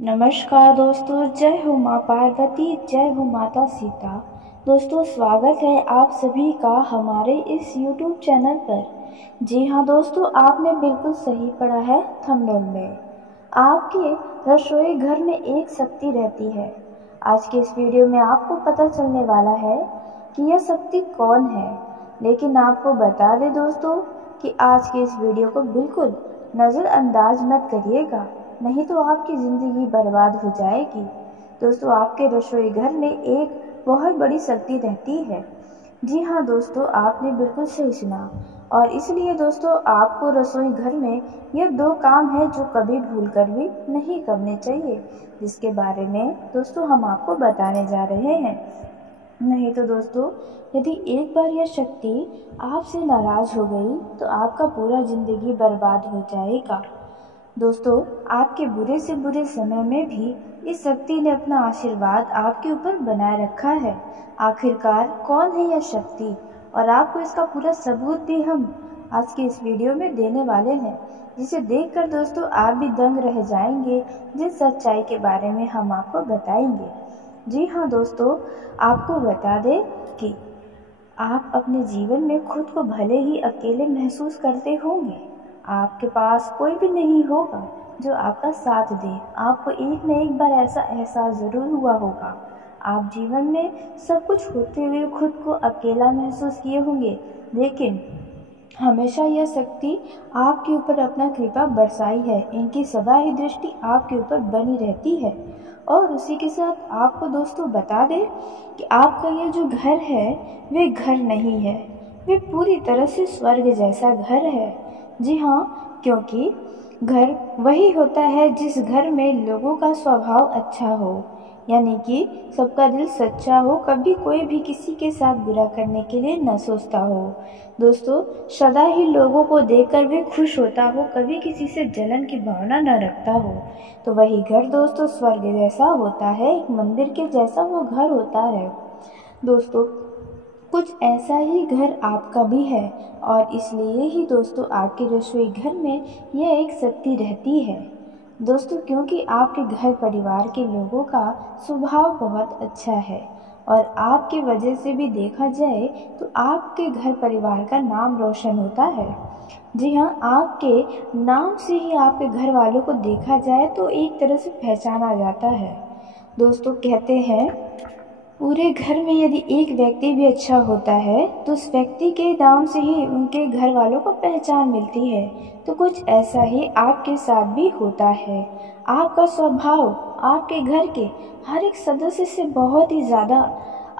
नमस्कार दोस्तों, जय हो माँ पार्वती, जय हो माता सीता। दोस्तों, स्वागत है आप सभी का हमारे इस YouTube चैनल पर। जी हाँ दोस्तों, आपने बिल्कुल सही पढ़ा है थंबनेल में। आपके रसोई घर में एक शक्ति रहती है। आज के इस वीडियो में आपको पता चलने वाला है कि यह शक्ति कौन है। लेकिन आपको बता दें दोस्तों कि आज के इस वीडियो को बिल्कुल नज़रअंदाज मत करिएगा, नहीं तो आपकी ज़िंदगी बर्बाद हो जाएगी। दोस्तों, आपके रसोई घर में एक बहुत बड़ी शक्ति रहती है। जी हाँ दोस्तों, आपने बिल्कुल सही सुना। और इसलिए दोस्तों, आपको रसोई घर में यह दो काम है जो कभी भूलकर भी नहीं करने चाहिए, जिसके बारे में दोस्तों हम आपको बताने जा रहे हैं। नहीं तो दोस्तों, यदि एक बार यह शक्ति आपसे नाराज़ हो गई तो आपका पूरा ज़िंदगी बर्बाद हो जाएगा। दोस्तों, आपके बुरे से बुरे समय में भी इस शक्ति ने अपना आशीर्वाद आपके ऊपर बनाए रखा है। आखिरकार कौन है यह शक्ति, और आपको इसका पूरा सबूत भी हम आज के इस वीडियो में देने वाले हैं, जिसे देखकर दोस्तों आप भी दंग रह जाएंगे, जिस सच्चाई के बारे में हम आपको बताएंगे। जी हाँ दोस्तों, आपको बता दें कि आप अपने जीवन में खुद को भले ही अकेले महसूस करते होंगे, आपके पास कोई भी नहीं होगा जो आपका साथ दे। आपको एक न एक बार ऐसा एहसास ज़रूर हुआ होगा। आप जीवन में सब कुछ होते हुए खुद को अकेला महसूस किए होंगे, लेकिन हमेशा यह शक्ति आपके ऊपर अपना कृपा बरसाई है। इनकी सदा ही दृष्टि आपके ऊपर बनी रहती है। और उसी के साथ आपको दोस्तों बता दें कि आपका यह जो घर है वे घर नहीं है, वे पूरी तरह से स्वर्ग जैसा घर है। जी हाँ, क्योंकि घर वही होता है जिस घर में लोगों का स्वभाव अच्छा हो, यानी कि सबका दिल सच्चा हो, कभी कोई भी किसी के साथ बुरा करने के लिए न सोचता हो। दोस्तों, सदा ही लोगों को देखकर भी खुश होता हो, कभी किसी से जलन की भावना न रखता हो, तो वही घर दोस्तों स्वर्ग जैसा होता है। एक मंदिर के जैसा वो घर होता है। दोस्तों, कुछ ऐसा ही घर आपका भी है, और इसलिए ही दोस्तों आपके रसोई घर में यह एक शक्ति रहती है। दोस्तों, क्योंकि आपके घर परिवार के लोगों का स्वभाव बहुत अच्छा है, और आपकी वजह से भी देखा जाए तो आपके घर परिवार का नाम रोशन होता है। जी हाँ, आपके नाम से ही आपके घर वालों को देखा जाए तो एक तरह से पहचाना जाता है। दोस्तों, कहते हैं पूरे घर में यदि एक व्यक्ति भी अच्छा होता है तो उस व्यक्ति के नाम से ही उनके घर वालों को पहचान मिलती है। तो कुछ ऐसा ही आपके साथ भी होता है। आपका स्वभाव आपके घर के हर एक सदस्य से बहुत ही ज़्यादा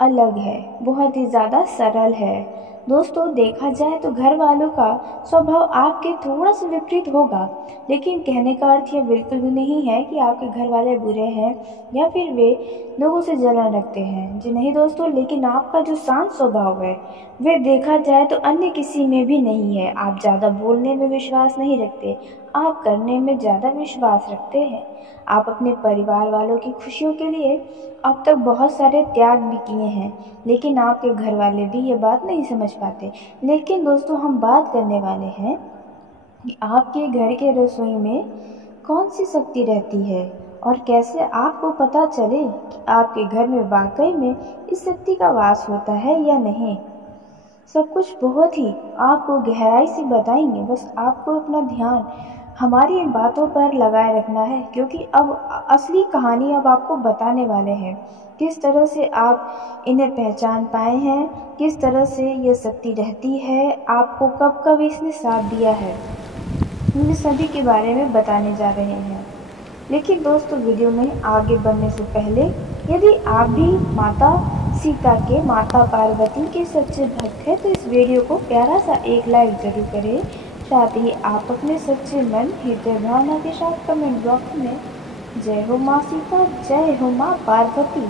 अलग है, बहुत ही ज़्यादा सरल है। दोस्तों, देखा जाए तो घर वालों का स्वभाव आपके थोड़ा सा विपरीत होगा, लेकिन कहने का अर्थ यह बिल्कुल भी नहीं है कि आपके घर वाले बुरे हैं या फिर वे लोगों से जलन रखते हैं। जी नहीं दोस्तों, लेकिन आपका जो शांत स्वभाव है वे देखा जाए तो अन्य किसी में भी नहीं है। आप ज़्यादा बोलने में विश्वास नहीं रखते, आप करने में ज़्यादा विश्वास रखते हैं। आप अपने परिवार वालों की खुशियों के लिए अब तक बहुत सारे त्याग भी किए हैं, लेकिन आपके घर वाले भी ये बात नहीं समझ पाते। लेकिन दोस्तों, हम बात करने वाले हैं कि आपके घर के रसोई में कौन सी शक्ति रहती है, और कैसे आपको पता चले कि आपके घर में वाकई में इस शक्ति का वास होता है या नहीं। सब कुछ बहुत ही आपको गहराई से बताएंगे, बस आपको अपना ध्यान हमारी इन बातों पर लगाए रखना है, क्योंकि अब असली कहानी अब आपको बताने वाले हैं। किस तरह से आप इन्हें पहचान पाए हैं, किस तरह से ये शक्ति रहती है, आपको कब कब इसने साथ दिया है, इन सभी के बारे में बताने जा रहे हैं। लेकिन दोस्तों, वीडियो में आगे बढ़ने से पहले यदि आप भी माता सीता के, माता पार्वती के सच्चे भक्त हैं तो इस वीडियो को प्यारा सा एक लाइक जरूर करें। साथ ही आप अपने सच्चे मन, हृदय भावना के साथ कमेंट बॉक्स में जय हो माँ सीता, जय हो माँ पार्वती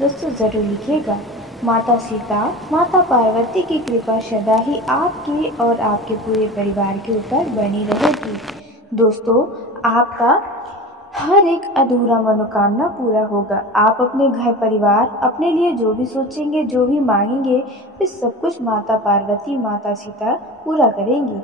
दोस्तों ज़रूर लिखिएगा। माता सीता, माता पार्वती की कृपा सदा ही आपकी और आपके पूरे परिवार के ऊपर बनी रहेगी। दोस्तों, आपका हर एक अधूरा मनोकामना पूरा होगा। आप अपने घर परिवार, अपने लिए जो भी सोचेंगे, जो भी मांगेंगे, वे सब कुछ माता पार्वती, माता सीता पूरा करेंगी।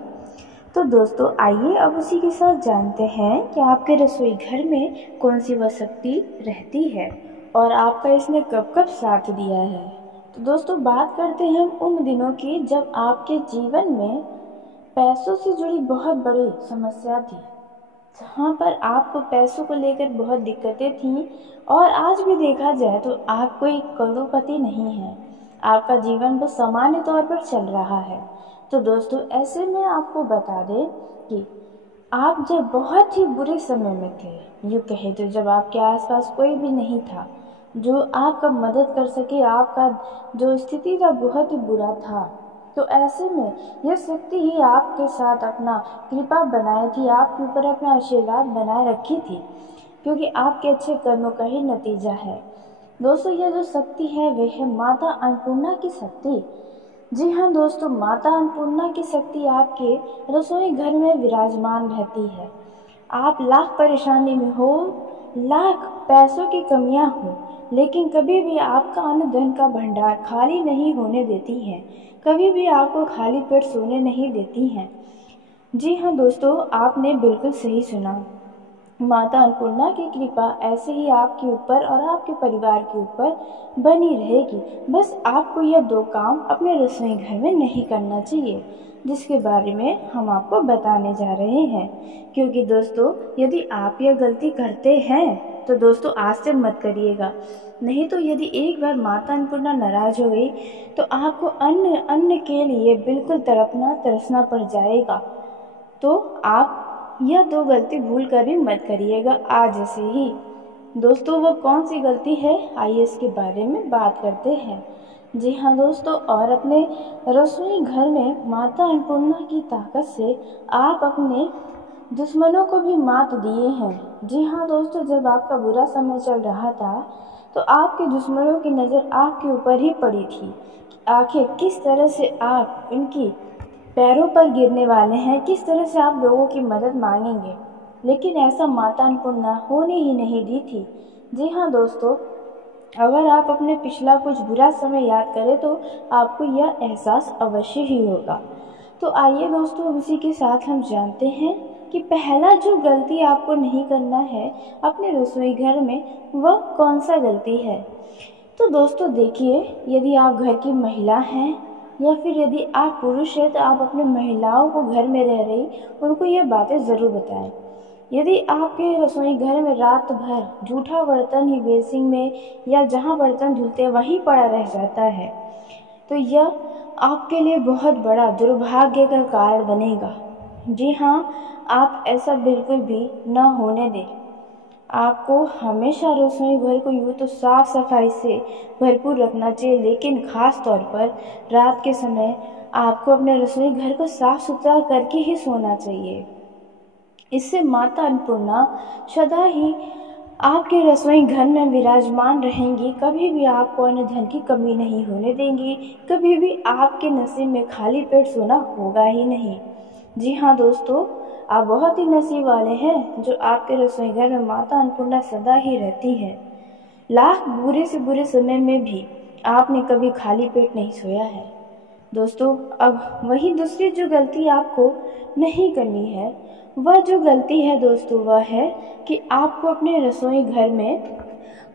तो दोस्तों आइए अब उसी के साथ जानते हैं कि आपके रसोई घर में कौन सी वह शक्ति रहती है और आपका इसने कब कब साथ दिया है। तो दोस्तों बात करते हैं हम उन दिनों की जब आपके जीवन में पैसों से जुड़ी बहुत बड़ी समस्या थी, जहाँ पर आपको पैसों को लेकर बहुत दिक्कतें थीं और आज भी देखा जाए तो आप कोई करोड़पति नहीं है, आपका जीवन बस सामान्य तौर पर चल रहा है। तो दोस्तों ऐसे में आपको बता दें कि आप जब बहुत ही बुरे समय में थे, यूँ कहे तो जब आपके आसपास कोई भी नहीं था जो आपका मदद कर सके, आपका जो स्थिति था बहुत ही बुरा था, तो ऐसे में यह शक्ति ही आपके साथ अपना कृपा बनाई थी, आपके ऊपर अपना आशीर्वाद बनाए रखी थी, क्योंकि आपके अच्छे कर्मों का ही नतीजा है। दोस्तों यह जो शक्ति है वह है माता अन्नपूर्णा की शक्ति। जी हाँ दोस्तों, माता अन्नपूर्णा की शक्ति आपके रसोई घर में विराजमान रहती है। आप लाख परेशानी में हो, लाख पैसों की कमियां हो, लेकिन कभी भी आपका अन्न धन का भंडार खाली नहीं होने देती हैं, कभी भी आपको खाली पेट सोने नहीं देती हैं। जी हाँ दोस्तों, आपने बिल्कुल सही सुना। माता अन्नपूर्णा की कृपा ऐसे ही आपके ऊपर और आपके परिवार के ऊपर बनी रहेगी। बस आपको यह 2 काम अपने रसोई घर में नहीं करना चाहिए, जिसके बारे में हम आपको बताने जा रहे हैं। क्योंकि दोस्तों यदि आप यह गलती करते हैं तो दोस्तों आज से मत करिएगा, नहीं तो यदि एक बार माता अन्नपूर्णा नाराज हो गई तो आपको अन्न के लिए बिल्कुल तड़पना तरसना पड़ जाएगा। तो आप यह 2 गलती भूल कर भी मत करिएगा आज से ही। दोस्तों वो कौन सी गलती है, आइए इसके बारे में बात करते हैं। जी हाँ दोस्तों, और अपने रसोई घर में माता अन्नपूर्णा की ताकत से आप अपने दुश्मनों को भी मात दिए हैं। जी हाँ दोस्तों, जब आपका बुरा समय चल रहा था तो आपके दुश्मनों की नज़र आपके ऊपर ही पड़ी थी। आखिर किस तरह से आप उनकी पैरों पर गिरने वाले हैं, किस तरह से आप लोगों की मदद मांगेंगे, लेकिन ऐसा माता अन्नपूर्णा होने ही नहीं दी थी। जी हाँ दोस्तों, अगर आप अपने पिछला कुछ बुरा समय याद करें तो आपको यह एहसास अवश्य ही होगा। तो आइए दोस्तों उसी के साथ हम जानते हैं कि पहला जो गलती आपको नहीं करना है अपने रसोई घर में, वह कौन सा गलती है। तो दोस्तों देखिए, यदि आप घर की महिला हैं या फिर यदि आप पुरुष हैं तो आप अपने महिलाओं को घर में रह रही उनको ये बातें ज़रूर बताएं। यदि आपके रसोई घर में रात भर जूठा बर्तन ही बेसिन में या जहाँ बर्तन धुलते हैं वहीं पड़ा रह जाता है, तो यह आपके लिए बहुत बड़ा दुर्भाग्य का कारण बनेगा। जी हाँ, आप ऐसा बिल्कुल भी न होने दें। आपको हमेशा रसोई घर को यूँ तो साफ़ सफाई से भरपूर रखना चाहिए, लेकिन ख़ास तौर पर रात के समय आपको अपने रसोई घर को साफ़ सुथरा करके ही सोना चाहिए। इससे माता अन्नपूर्णा सदा ही आपके रसोई घर में विराजमान रहेंगी, कभी भी आपको अन्न धन की कमी नहीं होने देंगी, कभी भी आपके नसीब में खाली पेट सोना होगा ही नहीं। जी हाँ दोस्तों, आप बहुत ही नसीब वाले हैं जो आपके रसोई घर में माता अन्नपूर्णा सदा ही रहती है। लाख बुरे से बुरे समय में भी आपने कभी खाली पेट नहीं सोया है। दोस्तों अब वही दूसरी जो गलती आपको नहीं करनी है, वह जो गलती है दोस्तों वह है कि आपको अपने रसोई घर में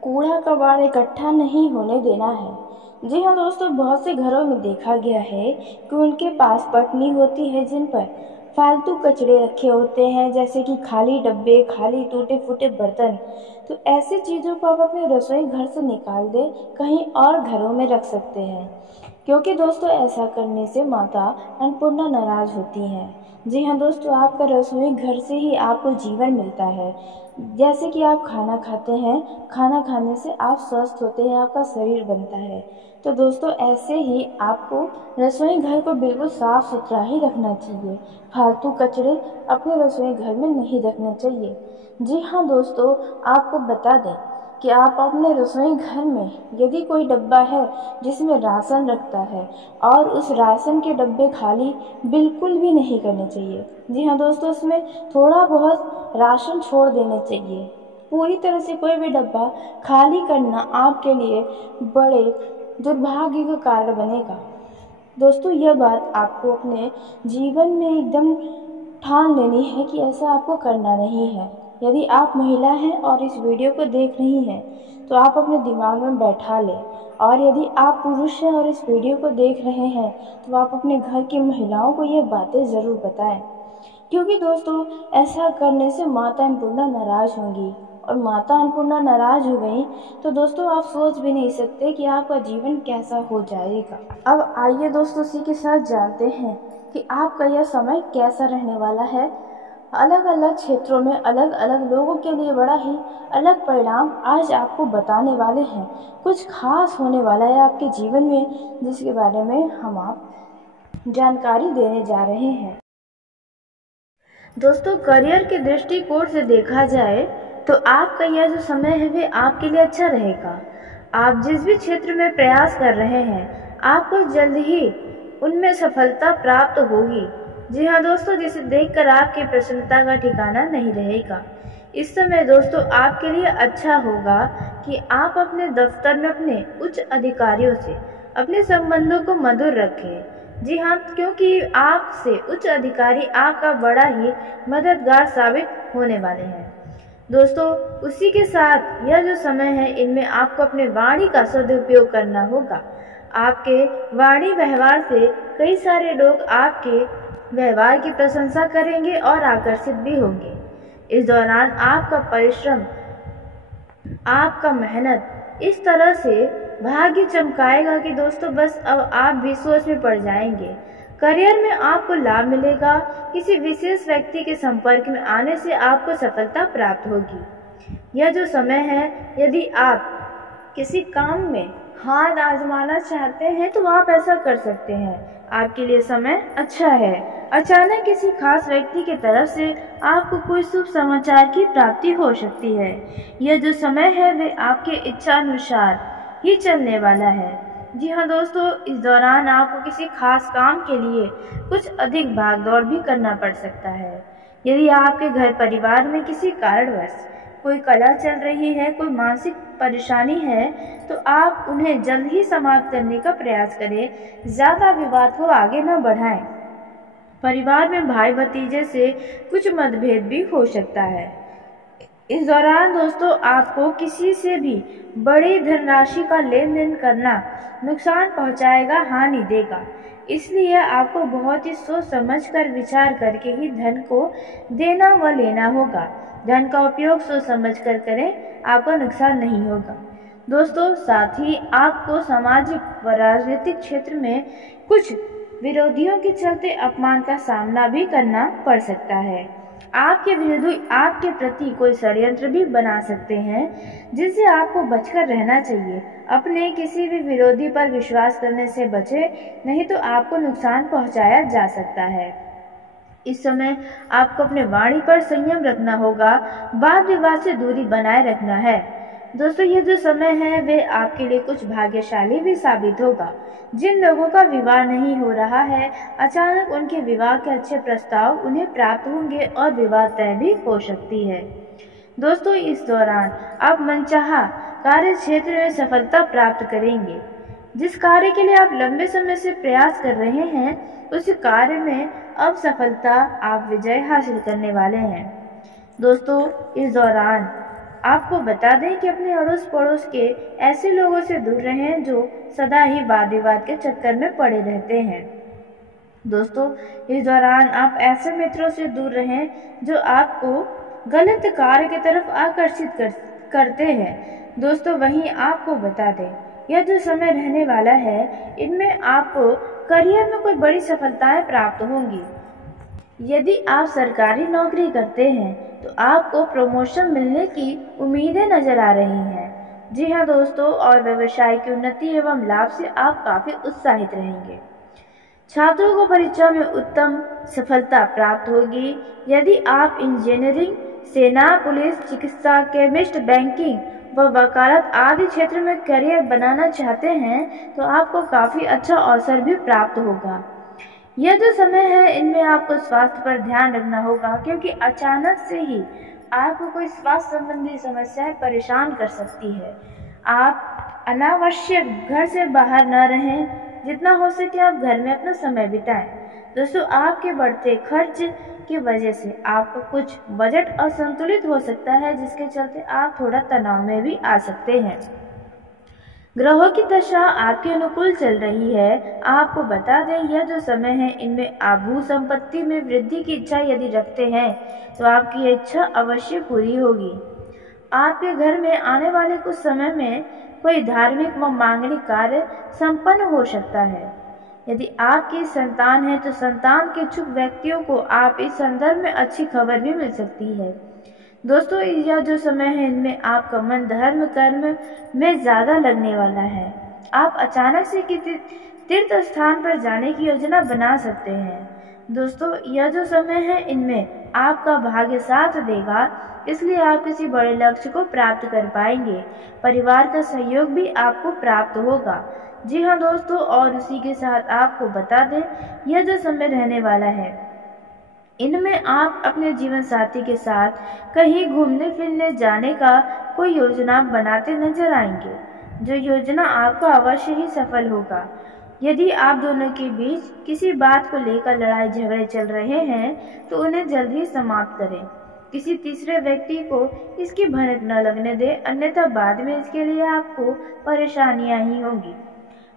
कूड़ा कबाड़ इकट्ठा नहीं होने देना है। जी हाँ दोस्तों, बहुत से घरों में देखा गया है कि उनके पास पटनी होती है जिन पर फालतू कचड़े रखे होते हैं, जैसे कि खाली डब्बे, खाली टूटे फूटे बर्तन। तो ऐसी चीज़ों को आप अपने रसोई घर से निकाल दें, कहीं और घरों में रख सकते हैं, क्योंकि दोस्तों ऐसा करने से माता अन्नपूर्णा नाराज होती हैं। जी हाँ दोस्तों, आपका रसोई घर से ही आपको जीवन मिलता है। जैसे कि आप खाना खाते हैं, खाना खाने से आप स्वस्थ होते हैं, आपका शरीर बनता है। तो दोस्तों ऐसे ही आपको रसोई घर को बिल्कुल साफ़ सुथरा ही रखना चाहिए, फालतू कचरे अपने रसोई घर में नहीं रखने चाहिए। जी हाँ दोस्तों, आपको बता दें कि आप अपने रसोई घर में यदि कोई डब्बा है जिसमें राशन रखता है और उस राशन के डब्बे खाली बिल्कुल भी नहीं करने चाहिए। जी हाँ दोस्तों, उसमें थोड़ा बहुत राशन छोड़ देने चाहिए। पूरी तरह से कोई भी डब्बा खाली करना आपके लिए बड़े दुर्भाग्य का कारण बनेगा। दोस्तों यह बात आपको अपने जीवन में एकदम ठान लेनी है कि ऐसा आपको करना नहीं है। यदि आप महिला हैं और इस वीडियो को देख रही हैं तो आप अपने दिमाग में बैठा लें, और यदि आप पुरुष हैं और इस वीडियो को देख रहे हैं तो आप अपने घर की महिलाओं को ये बातें ज़रूर बताएं, क्योंकि दोस्तों ऐसा करने से माता अन्नपूर्णा नाराज़ होंगी, और माता अन्नपूर्णा नाराज़ हो गई तो दोस्तों आप सोच भी नहीं सकते कि आपका जीवन कैसा हो जाएगा। अब आइए दोस्तों इसी के साथ जानते हैं कि आपका यह समय कैसा रहने वाला है। अलग अलग क्षेत्रों में अलग अलग लोगों के लिए बड़ा ही अलग परिणाम आज आपको बताने वाले हैं। कुछ खास होने वाला है आपके जीवन में, जिसके बारे में हम आप जानकारी देने जा रहे हैं। दोस्तों करियर के दृष्टिकोण से देखा जाए तो आपका यह जो समय है वे आपके लिए अच्छा रहेगा। आप जिस भी क्षेत्र में प्रयास कर रहे हैं आपको जल्द ही उनमें सफलता प्राप्त होगी। जी हाँ दोस्तों, जिसे देखकर आपकी प्रसन्नता का ठिकाना नहीं रहेगा। इस समय दोस्तों आपके लिए अच्छा होगा कि आप अपने दफ्तर में अपने उच्च अधिकारियों से अपने संबंधों को मधुर रखें। जी हाँ, क्योंकि आपसे उच्च अधिकारी आपका बड़ा ही मददगार साबित होने वाले हैं। दोस्तों उसी के साथ यह जो समय है इनमें आपको अपने वाणी का सदुपयोग करना होगा। आपके वाणी व्यवहार से कई सारे लोग आपके व्यवहार की प्रशंसा करेंगे और आकर्षित भी होंगे। इस दौरान आपका परिश्रम, आपका मेहनत इस तरह से भाग्य चमकाएगा कि दोस्तों बस अब आप भी सोच में पड़ जाएंगे। करियर में आपको लाभ मिलेगा। किसी विशेष व्यक्ति के संपर्क में आने से आपको सफलता प्राप्त होगी। यह जो समय है यदि आप किसी काम में हाथ आजमाना चाहते हैं तो आप ऐसा कर सकते हैं। आपके लिए समय अच्छा है। अचानक किसी खास व्यक्ति की तरफ से आपको कोई शुभ समाचार की प्राप्ति हो सकती है। यह जो समय है वे आपके इच्छा अनुसार ही चलने वाला है। जी हाँ दोस्तों, इस दौरान आपको किसी खास काम के लिए कुछ अधिक भागदौड़ भी करना पड़ सकता है। यदि आपके घर परिवार में किसी कारणवश कोई कलह चल रही है, कोई मानसिक परेशानी है, तो आप उन्हें जल्द ही समाप्त करने का प्रयास करें। ज़्यादा विवाद को आगे न बढ़ाएं। परिवार में भाई भतीजे से कुछ मतभेद भी हो सकता है। इस दौरान दोस्तों आपको किसी से भी बड़ी धनराशि का लेन देन करना नुकसान पहुंचाएगा, हानि देगा। इसलिए आपको बहुत ही सोच समझ कर विचार करके ही धन को देना व लेना होगा। धन का उपयोग सोच समझ कर करें, आपका नुकसान नहीं होगा। दोस्तों साथ ही आपको सामाजिक व राजनीतिक क्षेत्र में कुछ विरोधियों के चलते अपमान का सामना भी करना पड़ सकता है। आपके विरोधी आपके प्रति कोई षड्यंत्र भी बना सकते हैं, जिनसे आपको बचकर रहना चाहिए। अपने किसी भी विरोधी पर विश्वास करने से बचें, नहीं तो आपको नुकसान पहुंचाया जा सकता है। इस समय आपको अपने वाणी पर संयम रखना होगा। वाद विवाद से दूरी बनाए रखना है। दोस्तों ये जो समय है वे आपके लिए कुछ भाग्यशाली भी साबित होगा। जिन लोगों का विवाह नहीं हो रहा है, अचानक उनके विवाह के अच्छे प्रस्ताव उन्हें प्राप्त होंगे और विवाह तय भी हो सकती है। दोस्तों इस दौरान आप मनचाहा कार्य क्षेत्र में सफलता प्राप्त करेंगे। जिस कार्य के लिए आप लंबे समय से प्रयास कर रहे हैं, उस कार्य में अब सफलता आप विजय हासिल करने वाले हैं। दोस्तों इस दौरान आपको बता दें कि अपने अड़ोस पड़ोस के ऐसे लोगों से दूर रहें जो सदा ही वाद विवाद के चक्कर में पड़े रहते हैं। दोस्तों इस दौरान आप ऐसे मित्रों से दूर रहें जो आपको गलत कार्य की तरफ आकर्षित करते हैं। दोस्तों वहीं आपको बता दें यह जो समय रहने वाला है, इनमें आपको करियर में कोई बड़ी सफलताएं प्राप्त होंगी। यदि आप सरकारी नौकरी करते हैं तो आपको प्रमोशन मिलने की उम्मीदें नजर आ रही हैं। जी हाँ दोस्तों, और व्यवसाय की उन्नति एवं लाभ से आप काफी उत्साहित रहेंगे। छात्रों को परीक्षा में उत्तम सफलता प्राप्त होगी। यदि आप इंजीनियरिंग, सेना, पुलिस, चिकित्सा, केमिस्ट, बैंकिंग व वकालत आदि क्षेत्र में करियर बनाना चाहते हैं तो आपको काफी अच्छा अवसर भी प्राप्त होगा। यह जो समय है इनमें आपको स्वास्थ्य पर ध्यान रखना होगा, क्योंकि अचानक से ही आपको कोई स्वास्थ्य संबंधी समस्याएं परेशान कर सकती है। आप अनावश्यक घर से बाहर न रहें, जितना हो सके आप घर में अपना समय बिताएं। दोस्तों, आपके बढ़ते खर्च की वजह से आपका कुछ बजट असंतुलित हो सकता है, जिसके चलते आप थोड़ा तनाव में भी आ सकते हैं। ग्रहों की दशा आपके अनुकूल चल रही है। आपको बता दें, यह जो समय है इनमें आप भू संपत्ति में वृद्धि की इच्छा यदि रखते हैं तो आपकी यह इच्छा अवश्य पूरी होगी। आपके घर में आने वाले कुछ समय में कोई धार्मिक व मांगलिक कार्य संपन्न हो सकता है। यदि आपकी संतान है तो संतान के इच्छुक व्यक्तियों को आप इस संदर्भ में अच्छी खबर भी मिल सकती है। दोस्तों, यह जो समय है इनमें आपका मन धर्म कर्म में ज्यादा लगने वाला है। आप अचानक से किसी तीर्थ स्थान पर जाने की योजना बना सकते हैं। दोस्तों, यह जो समय है इनमें आपका भाग्य साथ देगा, इसलिए आप किसी बड़े लक्ष्य को प्राप्त कर पाएंगे। परिवार का सहयोग भी आपको प्राप्त होगा। जी हाँ दोस्तों, और उसी के साथ आपको बता दें, यह जो समय रहने वाला है इनमें आप अपने जीवन साथी के साथ कहीं घूमने फिरने जाने का कोई योजना बनाते नजर आएंगे, जो योजना आपका अवश्य ही सफल होगा। यदि आप दोनों के बीच किसी बात को लेकर लड़ाई झगड़े चल रहे हैं तो उन्हें जल्द ही समाप्त करें। किसी तीसरे व्यक्ति को इसकी भनक न लगने दें, अन्यथा बाद में इसके लिए आपको परेशानियां ही होंगी।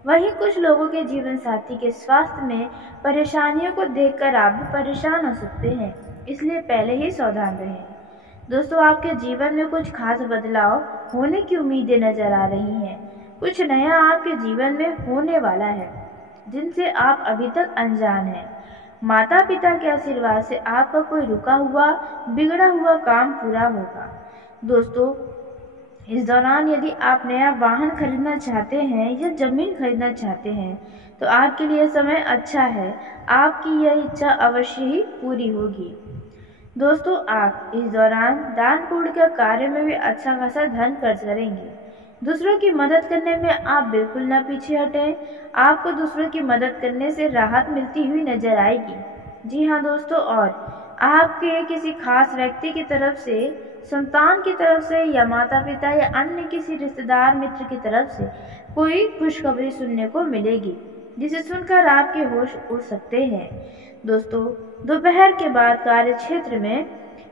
वहीं कुछ लोगों के जीवन साथी के स्वास्थ्य में परेशानियों को देखकर आप भी परेशान हो सकते हैं, इसलिए पहले ही सावधान रहें। दोस्तों, आपके जीवन में कुछ खास बदलाव होने की उम्मीदें नजर आ रही हैं। कुछ नया आपके जीवन में होने वाला है, जिनसे आप अभी तक अनजान हैं। माता पिता के आशीर्वाद से आपका कोई रुका हुआ बिगड़ा हुआ काम पूरा होगा। दोस्तों, इस दौरान यदि आप नया वाहन खरीदना चाहते हैं या जमीन खरीदना चाहते हैं तो आपके लिए समय अच्छा है। आपकी यह इच्छा अवश्य ही पूरी होगी। दोस्तों, आप इस दौरान दान पुण्य के कार्य में भी अच्छा खासा धन खर्च करेंगे। दूसरों की मदद करने में आप बिल्कुल न पीछे हटें। आपको दूसरों की मदद करने से राहत मिलती हुई नजर आएगी। जी हाँ दोस्तों, और आपके किसी खास व्यक्ति की तरफ से, संतान की तरफ से या माता पिता या अन्य किसी रिश्तेदार मित्र की तरफ से कोई खुशखबरी सुनने को मिलेगी, जिसे सुनकर आपके होश उड़ सकते हैं। दोस्तों, दोपहर के बाद कार्य क्षेत्र में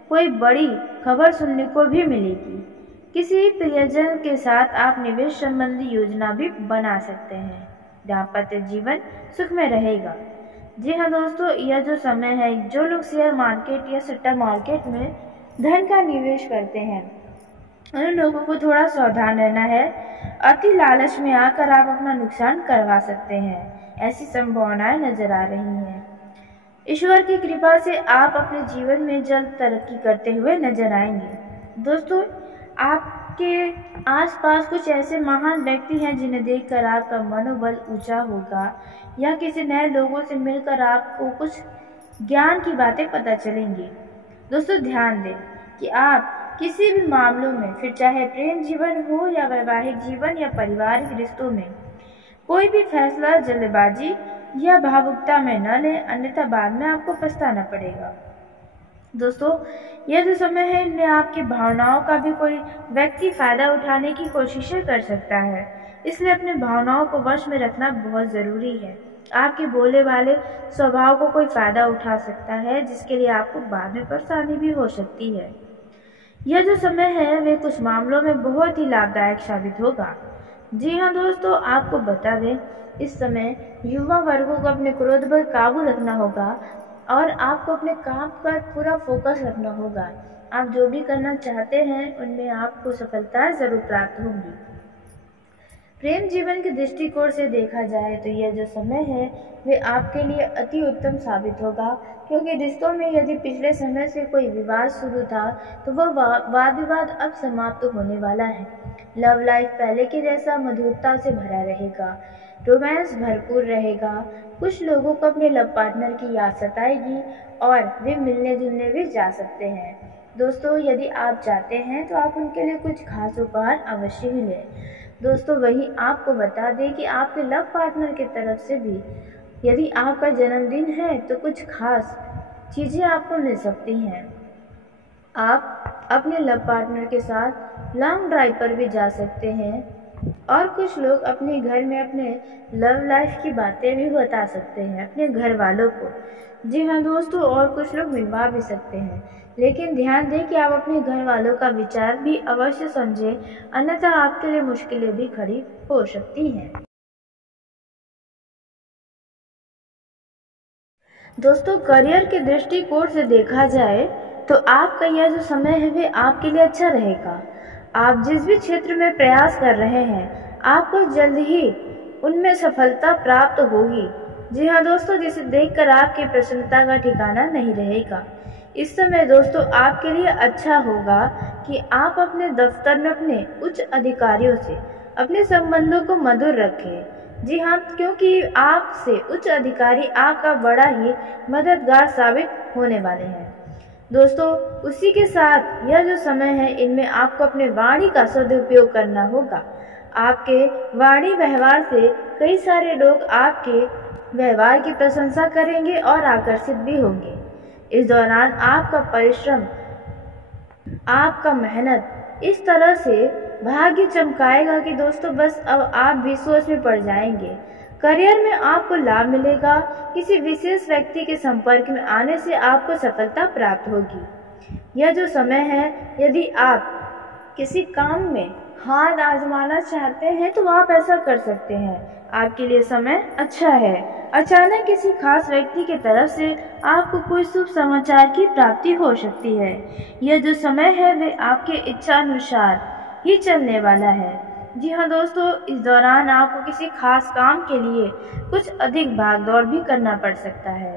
कोई बड़ी खबर सुनने को भी मिलेगी। किसी प्रियजन के साथ आप निवेश संबंधी योजना भी बना सकते हैं। दाम्पत्य जीवन सुखमय रहेगा। जी हाँ दोस्तों, यह जो समय है, जो लोग शेयर मार्केट या सट्टा मार्केट में धन का निवेश करते हैं उन लोगों को थोड़ा सावधान रहना है। अति लालच में आकर आप अपना नुकसान करवा सकते हैं, ऐसी संभावनाएं नजर आ रही हैं। ईश्वर की कृपा से आप अपने जीवन में जल्द तरक्की करते हुए नजर आएंगे। दोस्तों, आपके आसपास कुछ ऐसे महान व्यक्ति हैं जिन्हें देखकर आपका मनोबल ऊंचा होगा, या किसी नए लोगों से मिलकर आपको कुछ ज्ञान की बातें पता चलेंगी। दोस्तों, ध्यान दें कि आप किसी भी मामलों में, फिर चाहे प्रेम जीवन हो या वैवाहिक जीवन या पारिवारिक रिश्तों में, कोई भी फैसला जल्दबाजी या भावुकता में न लें, अन्यथा बाद में आपको पछताना पड़ेगा। दोस्तों, यह जो समय है इनमें आपकी भावनाओं का भी कोई व्यक्ति फायदा उठाने की कोशिशें कर सकता है, इसलिए अपनी भावनाओं को वश में रखना बहुत जरूरी है। आपके बोले वाले स्वभाव को कोई फायदा उठा सकता है, जिसके लिए आपको बाद में परेशानी भी हो सकती है। यह जो समय है वे कुछ मामलों में बहुत ही लाभदायक साबित होगा। जी हाँ दोस्तों, आपको बता दें, इस समय युवा वर्गों को अपने क्रोध पर काबू रखना होगा और आपको अपने काम पर पूरा फोकस रखना होगा। आप जो भी करना चाहते हैं उनमें आपको सफलता जरूर प्राप्त होगी। प्रेम जीवन के दृष्टिकोण से देखा जाए तो यह जो समय है वे आपके लिए अति उत्तम साबित होगा, क्योंकि रिश्तों में यदि पिछले समय से कोई विवाद शुरू था तो वह वाद विवाद अब समाप्त होने वाला है। लव लाइफ पहले के जैसा मधुरता से भरा रहेगा, रोमांस भरपूर रहेगा। कुछ लोगों को अपने लव पार्टनर की याद सताएगी और वे मिलने जुलने भी जा सकते हैं। दोस्तों, यदि आप चाहते हैं तो आप उनके लिए कुछ खास उपहार अवश्य ही लें। दोस्तों, वहीं आपको बता दें कि आपके लव पार्टनर की तरफ से भी यदि आपका जन्मदिन है तो कुछ खास चीज़ें आपको मिल सकती हैं। आप अपने लव पार्टनर के साथ लॉन्ग ड्राइव पर भी जा सकते हैं और कुछ लोग अपने घर में अपने लव लाइफ की बातें भी बता सकते हैं अपने घर वालों को। जी हाँ दोस्तों, और कुछ लोग मिलवा भी सकते हैं, लेकिन ध्यान दें कि आप अपने घर वालों का विचार भी अवश्य समझें, अन्यथा आपके लिए मुश्किलें भी खड़ी हो सकती हैं। दोस्तों, करियर के दृष्टिकोण से देखा जाए तो आपका यह जो समय है वे आपके लिए अच्छा रहेगा। आप जिस भी क्षेत्र में प्रयास कर रहे हैं आपको जल्द ही उनमें सफलता प्राप्त होगी। जी हाँ दोस्तों, जिसे देखकर आपकी प्रसन्नता का ठिकाना नहीं रहेगा। इस समय दोस्तों आपके लिए अच्छा होगा कि आप अपने दफ्तर में अपने उच्च अधिकारियों से अपने संबंधों को मधुर रखें। जी हाँ, क्योंकि आपसे उच्च अधिकारी आपका बड़ा ही मददगार साबित होने वाले हैं। दोस्तों, उसी के साथ यह जो समय है इनमें आपको अपने वाणी का सदुपयोग करना होगा। आपके वाणी व्यवहार से कई सारे लोग आपके व्यवहार की प्रशंसा करेंगे और आकर्षित भी होंगे। इस दौरान आपका परिश्रम, आपका मेहनत इस तरह से भाग्य चमकाएगा कि दोस्तों बस अब आप भी सोच में पड़ जाएंगे। करियर में आपको लाभ मिलेगा। किसी विशेष व्यक्ति के संपर्क में आने से आपको सफलता प्राप्त होगी। यह जो समय है, यदि आप किसी काम में हाथ आजमाना चाहते हैं तो आप ऐसा कर सकते हैं। आपके लिए समय अच्छा है। अचानक किसी खास व्यक्ति की तरफ से आपको कोई शुभ समाचार की प्राप्ति हो सकती है। यह जो समय है वे आपके इच्छा अनुसार ही चलने वाला है। जी हाँ दोस्तों, इस दौरान आपको किसी खास काम के लिए कुछ अधिक भागदौड़ भी करना पड़ सकता है।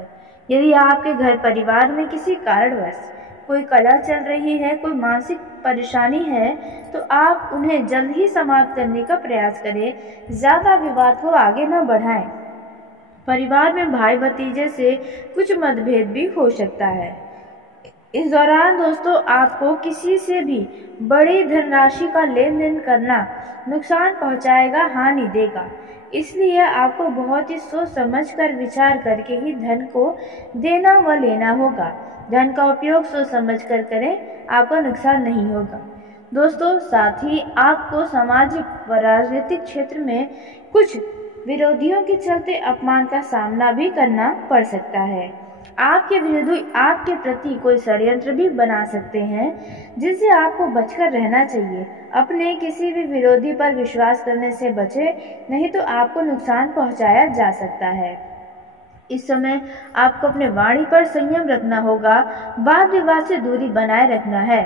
यदि आपके घर परिवार में किसी कारणवश कोई कलह चल रही है, कोई मानसिक परेशानी है, तो आप उन्हें जल्द ही समाप्त करने का प्रयास करें। ज़्यादा विवाद को आगे न बढ़ाएं। परिवार में भाई भतीजे से कुछ मतभेद भी हो सकता है। इस दौरान दोस्तों आपको किसी से भी बड़ी धनराशि का लेन देन करना नुकसान पहुंचाएगा, हानि देगा। इसलिए आपको बहुत ही सोच समझ कर विचार करके ही धन को देना व लेना होगा। धन का उपयोग सोच समझ कर करें, आपको नुकसान नहीं होगा। दोस्तों, साथ ही आपको सामाजिक व राजनीतिक क्षेत्र में कुछ विरोधियों के चलते अपमान का सामना भी करना पड़ सकता है। आपके विरोधी आपके प्रति कोई षड्यंत्र भी बना सकते हैं, जिनसे आपको बचकर रहना चाहिए। अपने किसी भी विरोधी पर विश्वास करने से बचें, नहीं तो आपको नुकसान पहुंचाया जा सकता है। इस समय आपको अपने वाणी पर संयम रखना होगा, वाद विवाद से दूरी बनाए रखना है।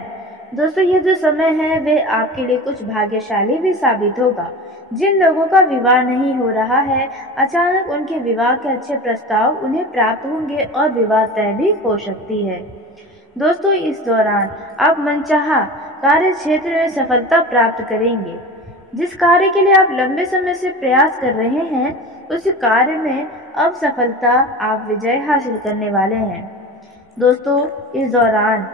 दोस्तों, ये जो समय है वे आपके लिए कुछ भाग्यशाली भी साबित होगा। जिन लोगों का विवाह नहीं हो रहा है, अचानक उनके विवाह के अच्छे प्रस्ताव उन्हें प्राप्त होंगे और विवाह तय भी हो सकती है। दोस्तों, इस दौरान आप मनचाहा कार्य क्षेत्र में सफलता प्राप्त करेंगे। जिस कार्य के लिए आप लंबे समय से प्रयास कर रहे हैं, उस कार्य में अब सफलता आप विजय हासिल करने वाले हैं। दोस्तों, इस दौरान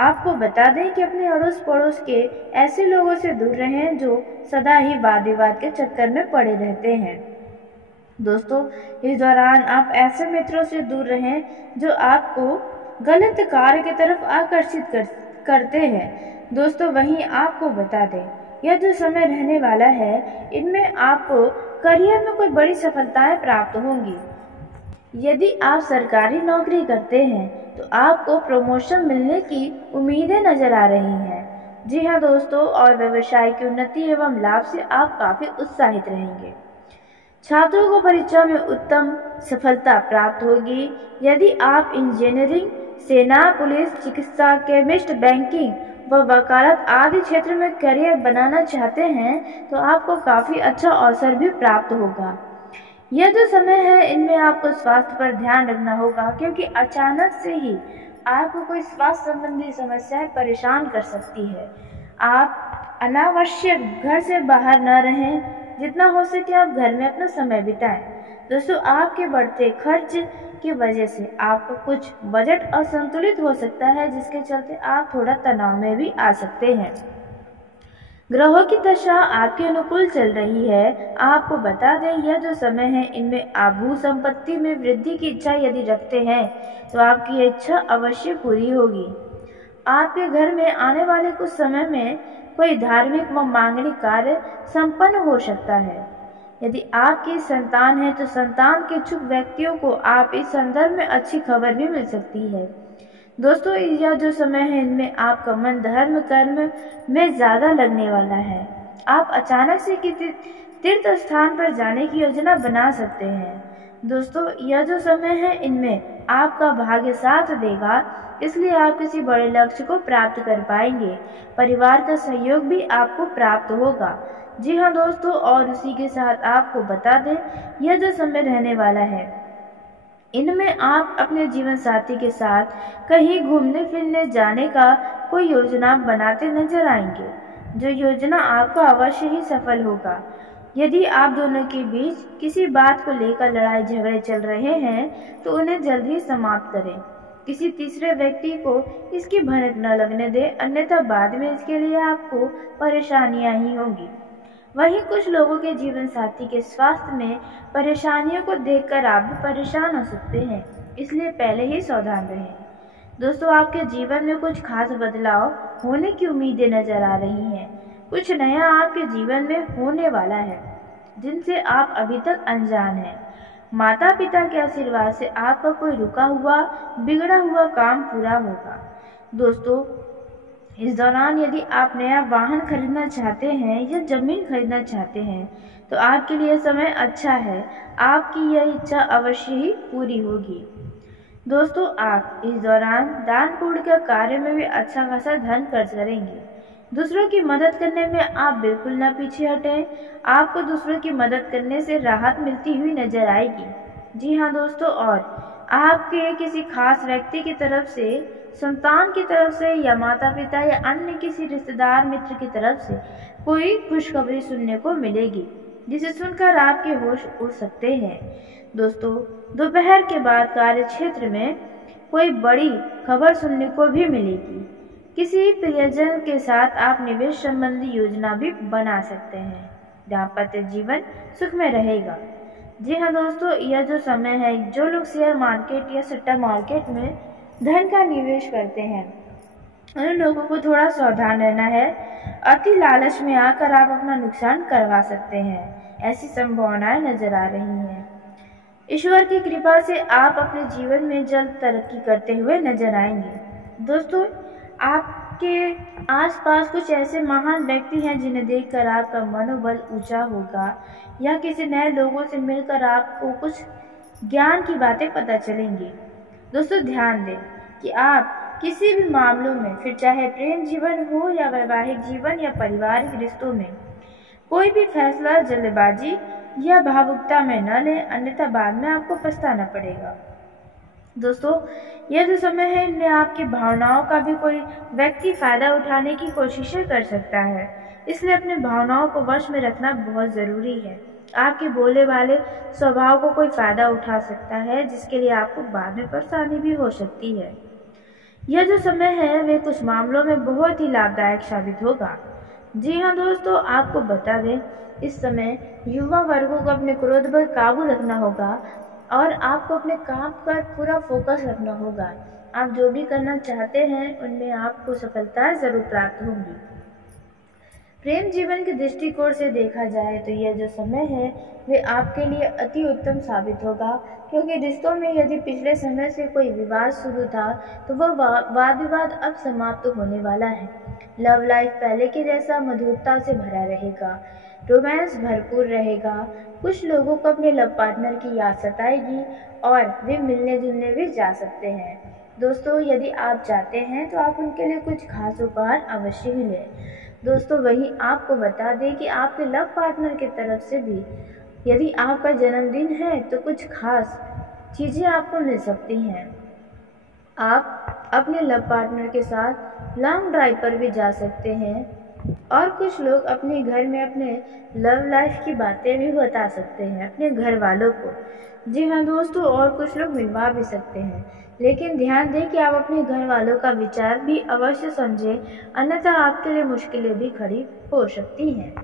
आपको बता दें कि अपने अड़ोस पड़ोस के ऐसे लोगों से दूर रहें जो सदा ही वाद विवाद के चक्कर में पड़े रहते हैं। दोस्तों, इस दौरान आप ऐसे मित्रों से दूर रहें जो आपको गलत कार्य की तरफ आकर्षित करते हैं। दोस्तों, वहीं आपको बता दें, यह जो समय रहने वाला है इनमें आपको करियर में कोई बड़ी सफलताएं प्राप्त होंगी। यदि आप सरकारी नौकरी करते हैं तो आपको प्रमोशन मिलने की उम्मीदें नजर आ रही हैं। जी हाँ दोस्तों, और व्यवसाय की उन्नति एवं लाभ से आप काफी उत्साहित रहेंगे। छात्रों को परीक्षा में उत्तम सफलता प्राप्त होगी। यदि आप इंजीनियरिंग, सेना, पुलिस, चिकित्सा, केमिस्ट, बैंकिंग व वकालत आदि क्षेत्र में करियर बनाना चाहते हैं तो आपको काफी अच्छा अवसर भी प्राप्त होगा। यह जो समय है इनमें आपको स्वास्थ्य पर ध्यान रखना होगा, क्योंकि अचानक से ही आपको कोई स्वास्थ्य संबंधी समस्याएं परेशान कर सकती है। आप अनावश्यक घर से बाहर न रहें, जितना हो सके आप घर में अपना समय बिताएं। दोस्तों, आपके बढ़ते खर्च की वजह से आपको कुछ बजट असंतुलित हो सकता है, जिसके चलते आप थोड़ा तनाव में भी आ सकते हैं। ग्रहों की दशा आपके अनुकूल चल रही है। आपको बता दें, यह जो समय है इनमें आप भू संपत्ति में वृद्धि की इच्छा यदि रखते हैं तो आपकी इच्छा अवश्य पूरी होगी। आपके घर में आने वाले कुछ समय में कोई धार्मिक व मांगलिक कार्य संपन्न हो सकता है। यदि आपकी संतान है तो संतान के इच्छुक व्यक्तियों को आप इस संदर्भ में अच्छी खबर भी मिल सकती है। दोस्तों, यह जो समय है इनमें आपका मन धर्म कर्म में ज्यादा लगने वाला है। आप अचानक से किसी तीर्थ स्थान पर जाने की योजना बना सकते हैं। दोस्तों, यह जो समय है इनमें आपका भाग्य साथ देगा, इसलिए आप किसी बड़े लक्ष्य को प्राप्त कर पाएंगे। परिवार का सहयोग भी आपको प्राप्त होगा। जी हाँ दोस्तों, और उसी के साथ आपको बता दें, यह जो समय रहने वाला है इनमें आप अपने जीवन साथी के साथ कहीं घूमने फिरने जाने का कोई योजना बनाते नजर आएंगे, जो योजना आपका अवश्य ही सफल होगा। यदि आप दोनों के बीच किसी बात को लेकर लड़ाई झगड़े चल रहे हैं तो उन्हें जल्द ही समाप्त करें। किसी तीसरे व्यक्ति को इसकी भनक न लगने दें, अन्यथा बाद में इसके लिए आपको परेशानियां ही होंगी। वहीं कुछ लोगों के जीवन साथी के स्वास्थ्य में परेशानियों को देखकर आप भी परेशान हो सकते हैं, इसलिए पहले ही सावधान रहें। दोस्तों, आपके जीवन में कुछ खास बदलाव होने की उम्मीदें नजर आ रही हैं। कुछ नया आपके जीवन में होने वाला है जिनसे आप अभी तक अनजान हैं। माता पिता के आशीर्वाद से आपका कोई रुका हुआ बिगड़ा हुआ काम पूरा होगा। दोस्तों, इस दौरान यदि आप नया वाहन खरीदना चाहते हैं या जमीन खरीदना चाहते हैं तो आपके लिए समय अच्छा है। आपकी यह इच्छा अवश्य ही पूरी होगी। दोस्तों, आप इस दौरान दान पुण्य के कार्य में भी अच्छा खासा धन खर्च करेंगे। दूसरों की मदद करने में आप बिल्कुल न पीछे हटें। आपको दूसरों की मदद करने से राहत मिलती हुई नजर आएगी। जी हाँ दोस्तों, और आपके किसी खास व्यक्ति की तरफ से, संतान की तरफ से या माता पिता या अन्य किसी रिश्तेदार मित्र की तरफ से कोई खुशखबरी सुनने को मिलेगी, जिसे सुनकर आपके होश उड़ सकते हैं। दोस्तों, दोपहर के बाद कार्य क्षेत्र में कोई बड़ी खबर सुनने को भी मिलेगी। किसी प्रियजन के साथ आप निवेश संबंधी योजना भी बना सकते हैं। दाम्पत्य जीवन सुख में रहेगा। जी हाँ दोस्तों, यह जो समय है, जो लोग शेयर मार्केट या सट्टा मार्केट में धन का निवेश करते हैं उन लोगों को थोड़ा सावधान रहना है। अति लालच में आकर आप अपना नुकसान करवा सकते हैं, ऐसी संभावनाएं नजर आ रही हैं। ईश्वर की कृपा से आप अपने जीवन में जल्द तरक्की करते हुए नजर आएंगे। दोस्तों, आपके आसपास कुछ ऐसे महान व्यक्ति हैं जिन्हें देखकर आपका मनोबल ऊंचा होगा, या किसी नए लोगों से मिलकर आपको कुछ ज्ञान की बातें पता चलेंगी। दोस्तों, ध्यान दें कि आप किसी भी मामलों में, फिर चाहे प्रेम जीवन हो या वैवाहिक जीवन या पारिवारिक रिश्तों में, कोई भी फैसला जल्दबाजी या भावुकता में न लें, अन्यथा बाद में आपको पछताना पड़ेगा। दोस्तों, यह जो समय है इनमें आपकी भावनाओं का भी कोई व्यक्ति फायदा उठाने की कोशिशें कर सकता है, इसलिए अपनी भावनाओं को वश में रखना बहुत जरूरी है। आपके बोले वाले स्वभाव को कोई फायदा उठा सकता है, जिसके लिए आपको बाद में परेशानी भी हो सकती है। यह जो समय है वे कुछ मामलों में बहुत ही लाभदायक साबित होगा। जी हाँ दोस्तों, आपको बता दें, इस समय युवा वर्गों को अपने क्रोध पर काबू रखना होगा और आपको अपने काम पर पूरा फोकस रखना होगा। आप जो भी करना चाहते हैं उनमें आपको सफलता जरूर प्राप्त होगी। प्रेम जीवन के दृष्टिकोण से देखा जाए तो यह जो समय है वे आपके लिए अति उत्तम साबित होगा, क्योंकि रिश्तों में यदि पिछले समय से कोई विवाद शुरू था तो वह वाद विवाद अब समाप्त होने वाला है। लव लाइफ पहले के जैसा मधुरता से भरा रहेगा, रोमांस भरपूर रहेगा। कुछ लोगों को अपने लव पार्टनर की याद सताएगी और वे मिलने जुलने भी जा सकते हैं। दोस्तों, यदि आप चाहते हैं तो आप उनके लिए कुछ खास उपहार अवश्य ही लें। दोस्तों, वहीं आपको बता दें कि आपके लव पार्टनर की तरफ से भी यदि आपका जन्मदिन है तो कुछ खास चीज़ें आपको मिल सकती हैं। आप अपने लव पार्टनर के साथ लॉन्ग ड्राइव पर भी जा सकते हैं और कुछ लोग अपने घर में अपने लव लाइफ की बातें भी बता सकते हैं अपने घर वालों को। जी हाँ दोस्तों, और कुछ लोग मिलवा भी सकते हैं, लेकिन ध्यान दें कि आप अपने घर वालों का विचार भी अवश्य समझें, अन्यथा आपके लिए मुश्किलें भी खड़ी हो सकती हैं।